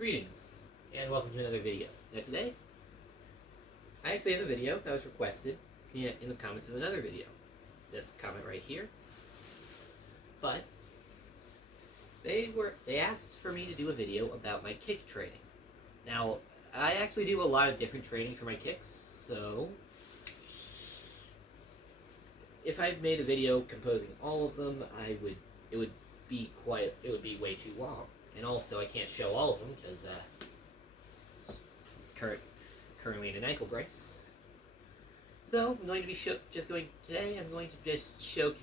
Greetings, and welcome to another video. Now today, I actually have a video that was requested in the comments of another video. This comment right here. But, they asked for me to do a video about my kick training. Now, I actually do a lot of different training for my kicks, so if I made a video composing all of them, it would be way too long. And also, I can't show all of them because currently in an ankle brace. So I'm going to be today. I'm going to just show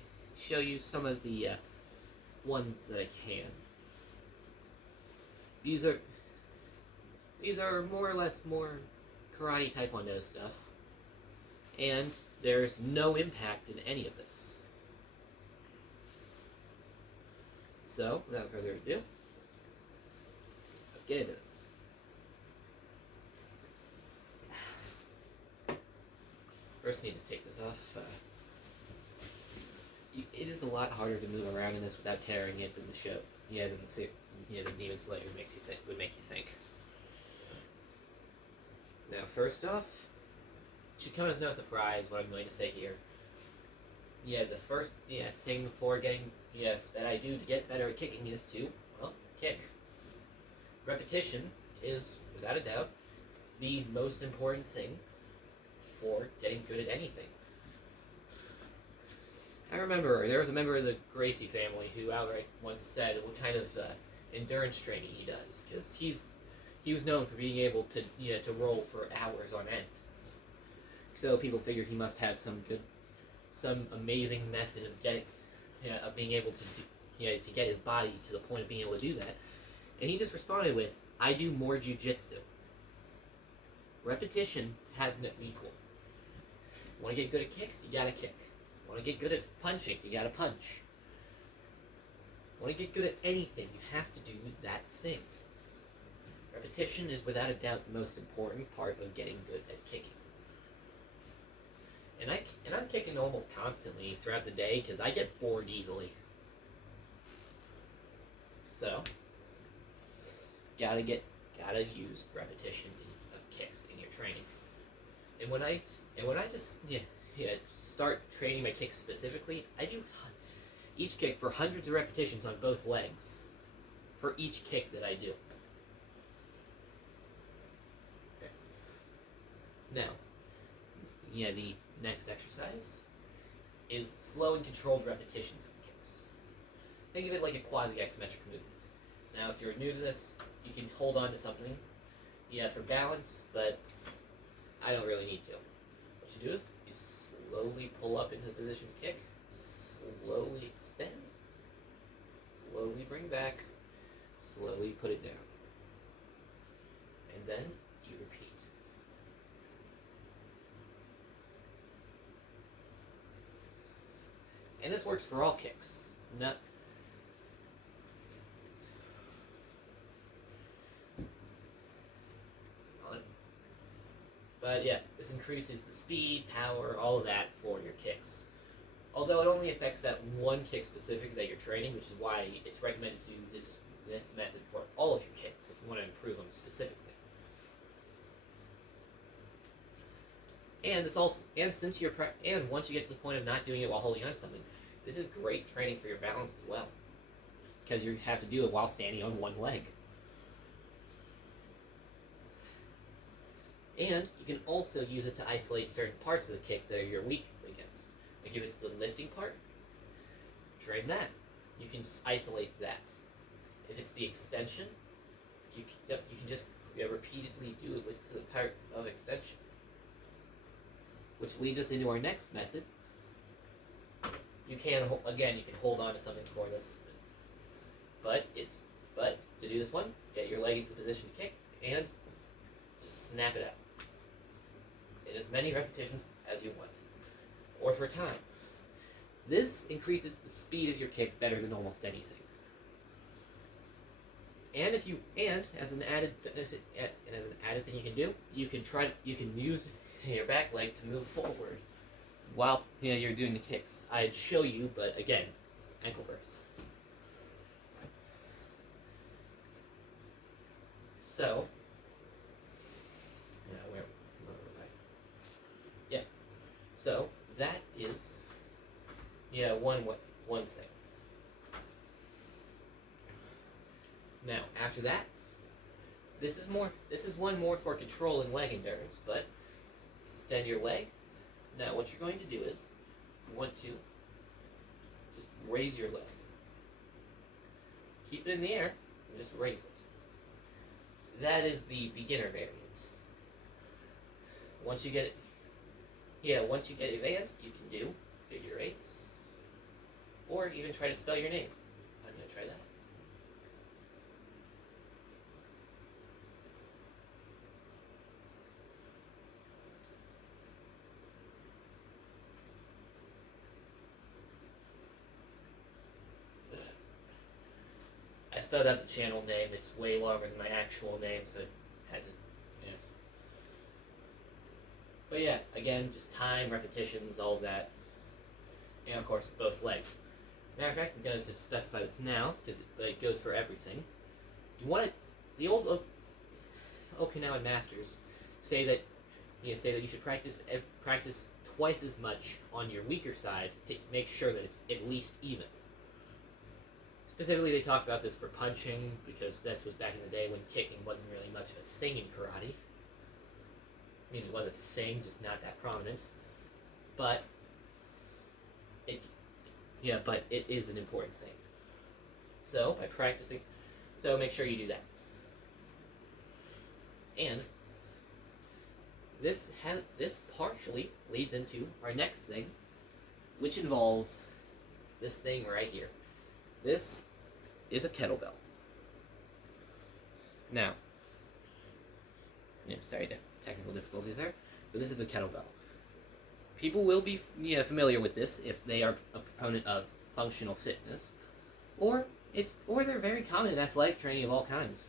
you some of the ones that I can. These are more or less more karate taekwondo stuff, and there's no impact in any of this. So without further ado, let's get into this. First, I need to take this off. It is a lot harder to move around in this without tearing it than the Demon Slayer would make you think. Now, first off, it should come as no surprise what I'm going to say here. The first thing for that I do to get better at kicking is to kick. Repetition is, without a doubt, the most important thing for getting good at anything. I remember there was a member of the Gracie family who outright once said what kind of endurance training he does, because he was known for being able to roll for hours on end. So people figured he must have some amazing method of being able to get his body to the point of being able to do that. And he just responded with, "I do more jujitsu." Repetition has no equal. Want to get good at kicks? You gotta kick. Want to get good at punching? You gotta punch. Want to get good at anything? You have to do that thing. Repetition is without a doubt the most important part of getting good at kicking. And I'm kicking almost constantly throughout the day because I get bored easily. So gotta use repetition of kicks in your training. And when I just start training my kicks specifically, I do each kick for hundreds of repetitions on both legs for each kick that I do. Okay. Now, the next exercise is slow and controlled repetitions of kicks. Think of it like a quasi-isometric movement. Now, if you're new to this, you can hold on to something, for balance, but I don't really need to. What you do is you slowly pull up into the position to kick, slowly extend, slowly bring back, slowly put it down, and then you repeat. And this works for all kicks. But this increases the speed, power, all of that for your kicks. Although it only affects that one kick specific that you're training, which is why it's recommended to do this method for all of your kicks if you want to improve them specifically. And once you get to the point of not doing it while holding on to something, this is great training for your balance as well, because you have to do it while standing on one leg. And you can also use it to isolate certain parts of the kick that you're weak against. Like if it's the lifting part, train that. You can isolate that. If it's the extension, you can just repeatedly do it with the part of extension. Which leads us into our next method. You can hold on to something for this. But to do this one, get your leg into the position to kick and just snap it out. In as many repetitions as you want, or for time. This increases the speed of your kick better than almost anything. And as an added benefit, and as an added thing you can do, you can use your back leg to move forward while you're doing the kicks. I'd show you, but again, ankle brace. So, where was I? Yeah. So that is, one thing. Now after that, this is one more for controlling leg endurance, but extend your leg. Now what you're going to do is you want to just raise your leg. Keep it in the air and just raise it. That is the beginner variant. Once you get advanced, you can do figure eights, or even try to spell your name. I'm gonna try that. I spelled out the channel name. It's way longer than my actual name, so I had to, yeah. But yeah, again, just time, repetitions, all of that. And of course, both legs. Matter of fact, I'm going to just specify this now, because it goes for everything. You want it, the old Okinawan masters say that you should practice twice as much on your weaker side to make sure that it's at least even. Specifically, they talk about this for punching, because this was back in the day when kicking wasn't really much of a thing in karate. I mean, it was a thing, just not that prominent. But it is an important thing. So, by practicing, make sure you do that. And this partially leads into our next thing, which involves this thing right here. This is a kettlebell. Now, sorry, the technical difficulties there, but this is a kettlebell. People will be familiar with this if they are a proponent of functional fitness, or they're very common in athletic training of all kinds.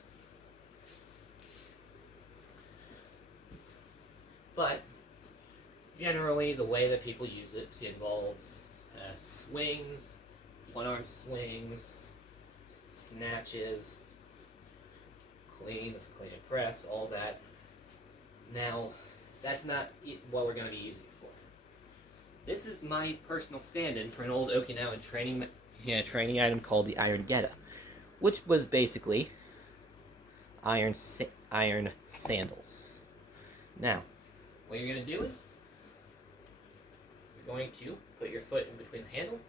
But generally, the way that people use it involves swings, one-arm swings, snatches, clean and press, all that. Now, that's not what we're going to be using it for. This is my personal stand-in for an old Okinawan training item called the Iron Geta, which was basically iron sandals. Now, what you're going to do is you're going to put your foot in between the handle.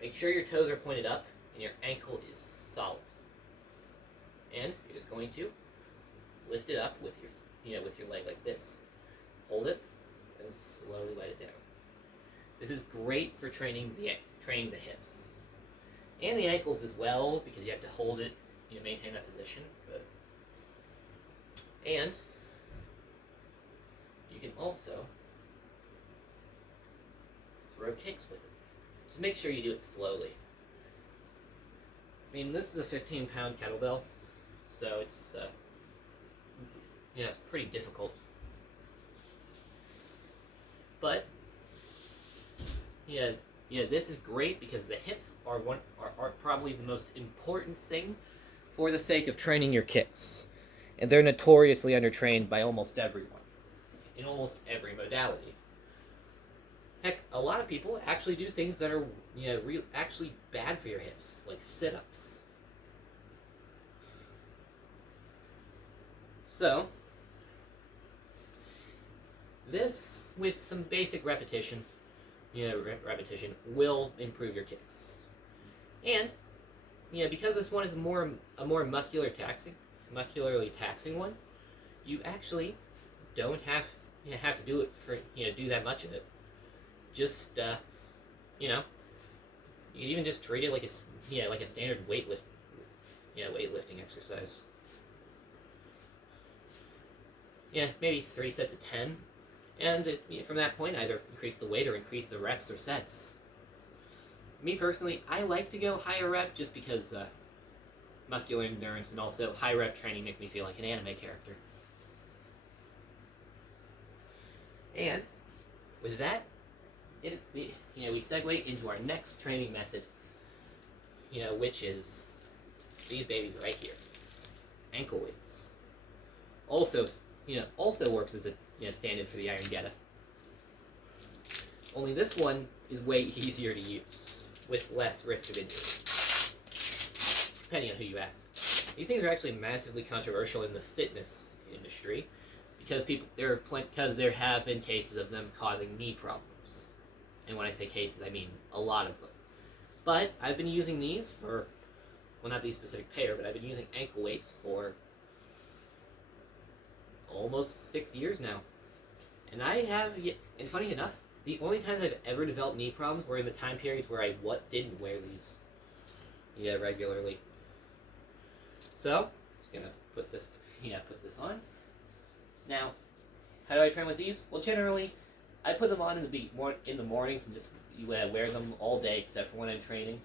Make sure your toes are pointed up and your ankle is solid. And you're just going to lift it up with your leg like this. Hold it and slowly let it down. This is great for training the hips and the ankles as well, because you have to hold it, maintain that position. And you can also throw kicks with it. Just make sure you do it slowly. I mean, this is a 15-pound kettlebell, so it's pretty difficult. But this is great because the hips are probably the most important thing for the sake of training your kicks, and they're notoriously undertrained by almost everyone in almost every modality. Heck, a lot of people actually do things that are actually bad for your hips, like sit-ups. So, this, with some basic repetition, will improve your kicks. And, because this one is a more muscularly taxing one, you actually don't have to do it for do that much of it. Just you even just treat it like a standard weightlifting exercise. Maybe 3 sets of 10, and from that point either increase the weight or increase the reps or sets. Me personally, I like to go higher rep just because muscular endurance and also high rep training makes me feel like an anime character. And with that, we segue into our next training method, which is these babies right here, ankle weights. also also works as a stand-in for the Iron Geta. Only this one is way easier to use, with less risk of injury, depending on who you ask. These things are actually massively controversial in the fitness industry because there have been cases of them causing knee problems. And when I say cases, I mean a lot of them. But I've been using these for, well, not these specific pair, but I've been using ankle weights for almost 6 years now. And and funny enough, the only times I've ever developed knee problems were in the time periods where I didn't wear these regularly. So, just gonna put this on. Now, how do I train with these? Well, generally, I put them on in the mornings and just wear them all day except for when I'm training.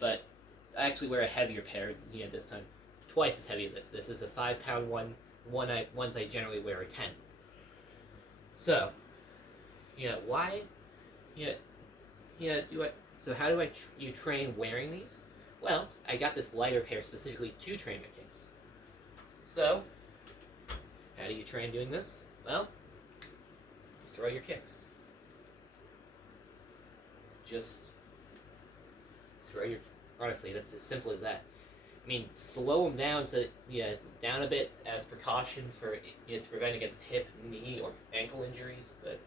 But I actually wear a heavier pair this time, twice as heavy as this. This is a 5-pound one. Ones I generally wear are 10. So, why? So how do you train wearing these? Well, I got this lighter pair specifically to train my kicks. So, how do you train doing this? Well, you throw your kicks. Just throw your. Honestly, that's as simple as that. I mean, slow them down down a bit as precaution for to prevent against hip, knee, or ankle injuries. But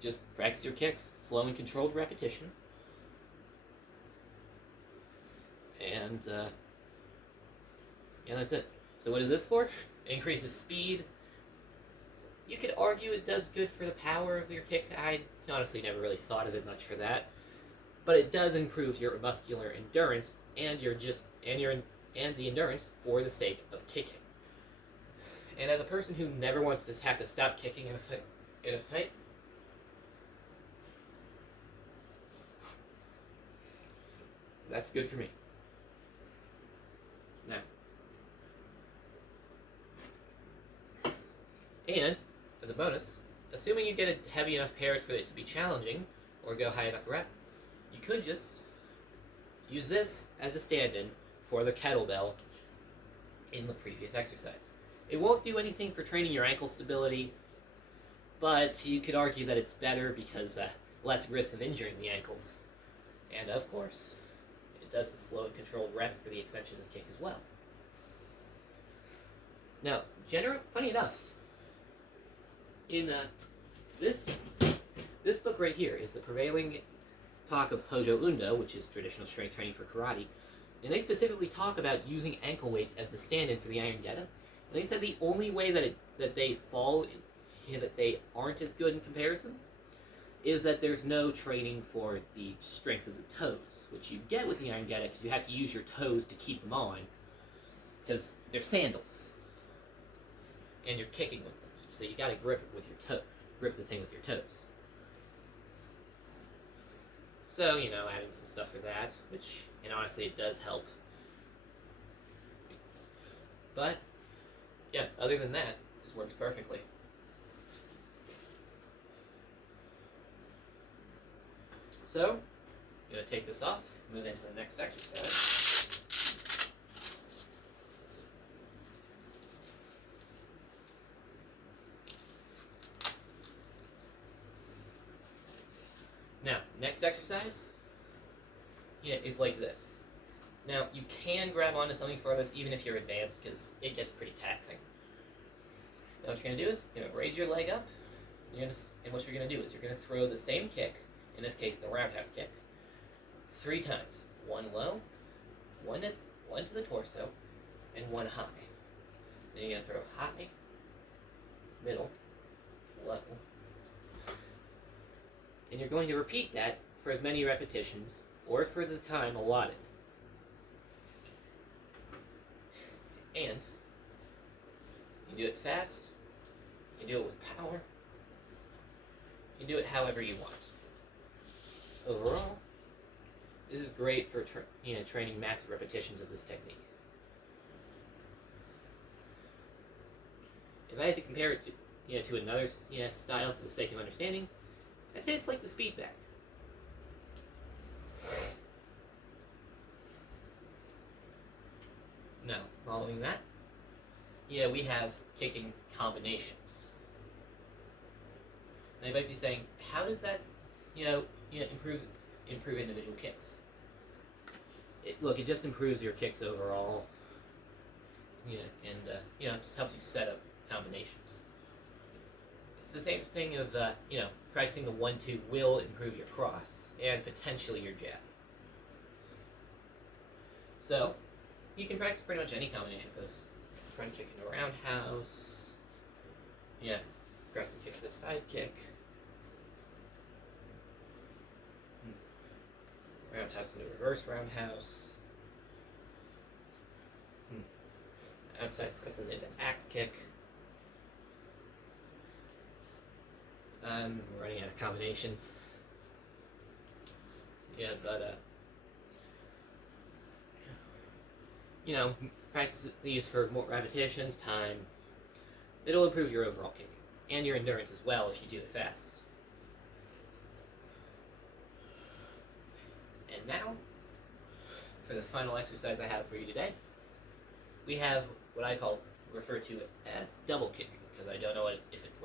just practice your kicks, slow and controlled repetition, and that's it. So what is this for? It increases speed. You could argue it does good for the power of your kick. I honestly never really thought of it much for that, but it does improve your muscular endurance and the endurance for the sake of kicking. And as a person who never wants to have to stop kicking in a fight, that's good for me. Now, and as a bonus, assuming you get a heavy enough pair for it to be challenging or go high enough rep, you could just use this as a stand-in for the kettlebell in the previous exercise. It won't do anything for training your ankle stability, but you could argue that it's better because less risk of injuring the ankles. And of course, it does the slow and controlled rep for the extension of the kick as well. Now, funny enough, in this book right here is the prevailing talk of Hojo Undo, which is traditional strength training for karate, and they specifically talk about using ankle weights as the stand-in for the Iron Geta. And they said the only way that they aren't as good in comparison is that there's no training for the strength of the toes, which you get with the Iron Geta because you have to use your toes to keep them on, because they're sandals, and you're kicking with them, so you got to grip the thing with your toes. So, adding some stuff for that, and honestly, it does help. But, yeah, other than that, this works perfectly. So, I'm going to take this off, move into the next exercise. Now, next exercise is like this. Now, you can grab onto something for this even if you're advanced because it gets pretty taxing. Now, what you're going to do is you're going to raise your leg up, and what you're going to do is you're going to throw the same kick, in this case the roundhouse kick, 3 times. 1 low, one to the torso, and 1 high. Then you're going to throw high, middle, low. And you're going to repeat that for as many repetitions or for the time allotted. And you can do it fast, you can do it with power, you can do it however you want. Overall, this is great for training massive repetitions of this technique. If I had to compare it to another style for the sake of understanding, I'd say it's like the speed bag. Now, following that, we have kicking combinations. Now you might be saying, how does that, improve individual kicks? It just improves your kicks overall. And it just helps you set up combinations. It's the same thing of, practicing the 1-2 will improve your cross and potentially your jab. So, you can practice pretty much any combination for this. Front kick into a roundhouse. Crescent kick to the side kick. Roundhouse into reverse roundhouse. Outside crescent into axe kick. I'm running out of combinations. Practice these for more repetitions, time. It'll improve your overall kicking and your endurance as well if you do it fast. And now, for the final exercise I have for you today, we have what I refer to as double kicking, because I don't know what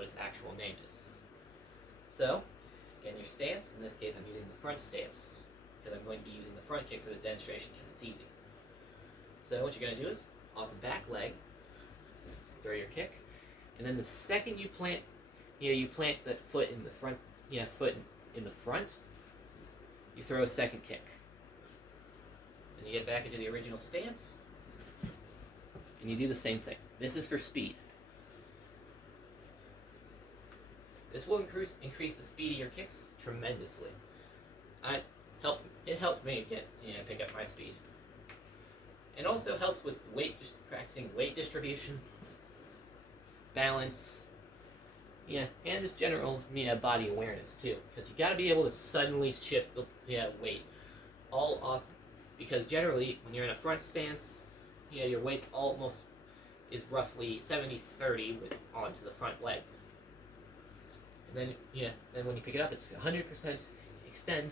its actual name is. So, again, your stance. In this case, I'm using the front stance, because I'm going to be using the front kick for this demonstration because it's easy. So what you're going to do is, off the back leg, throw your kick, and then the second you plant, you plant that foot in the front, foot in the front, you throw a second kick. And you get back into the original stance, and you do the same thing. This is for speed. This will increase the speed of your kicks tremendously. It helped me pick up my speed. It also helps with practicing weight distribution, balance, and just general body awareness too. Because you got to be able to suddenly shift the weight all off. Because generally, when you're in a front stance, your weight's is roughly 70-30 onto the front leg. And then when you pick it up, it's 100% extend,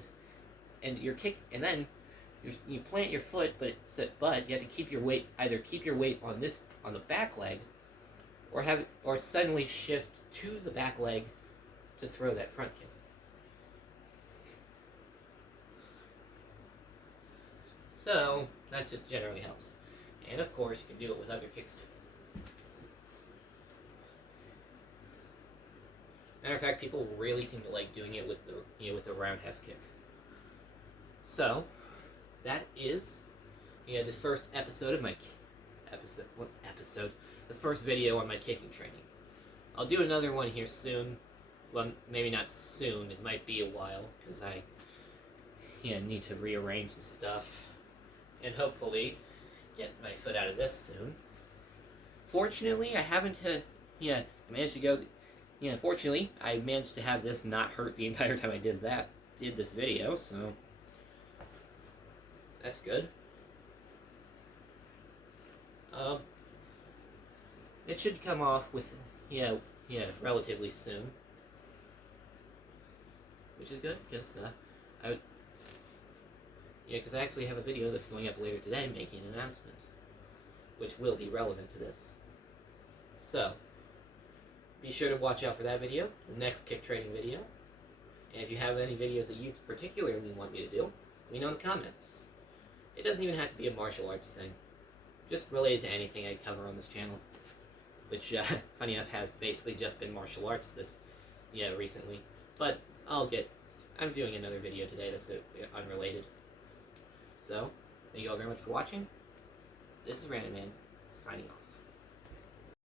and your kick, and then you plant your foot, but you have to keep your weight on the back leg, or suddenly shift to the back leg to throw that front kick. So that just generally helps, and of course you can do it with other kicks too. Matter of fact, people really seem to like doing it with the roundhouse kick. So that is the first episode of my the first video on my kicking training. I'll do another one here soon. Well, maybe not soon. It might be a while because I need to rearrange some stuff and hopefully get my foot out of this soon. Fortunately, I haven't managed to go. Fortunately, I managed to have this not hurt the entire time I did this video, so that's good. It should come off with, relatively soon, which is good, because because I actually have a video that's going up later today making an announcement, which will be relevant to this. So, be sure to watch out for that video, the next kick training video. And if you have any videos that you particularly want me to do, let me know in the comments. It doesn't even have to be a martial arts thing. Just related to anything I cover on this channel. Which, funny enough, has basically just been martial arts recently. But I'm doing another video today that's unrelated. So, thank you all very much for watching. This is Random Man, signing off.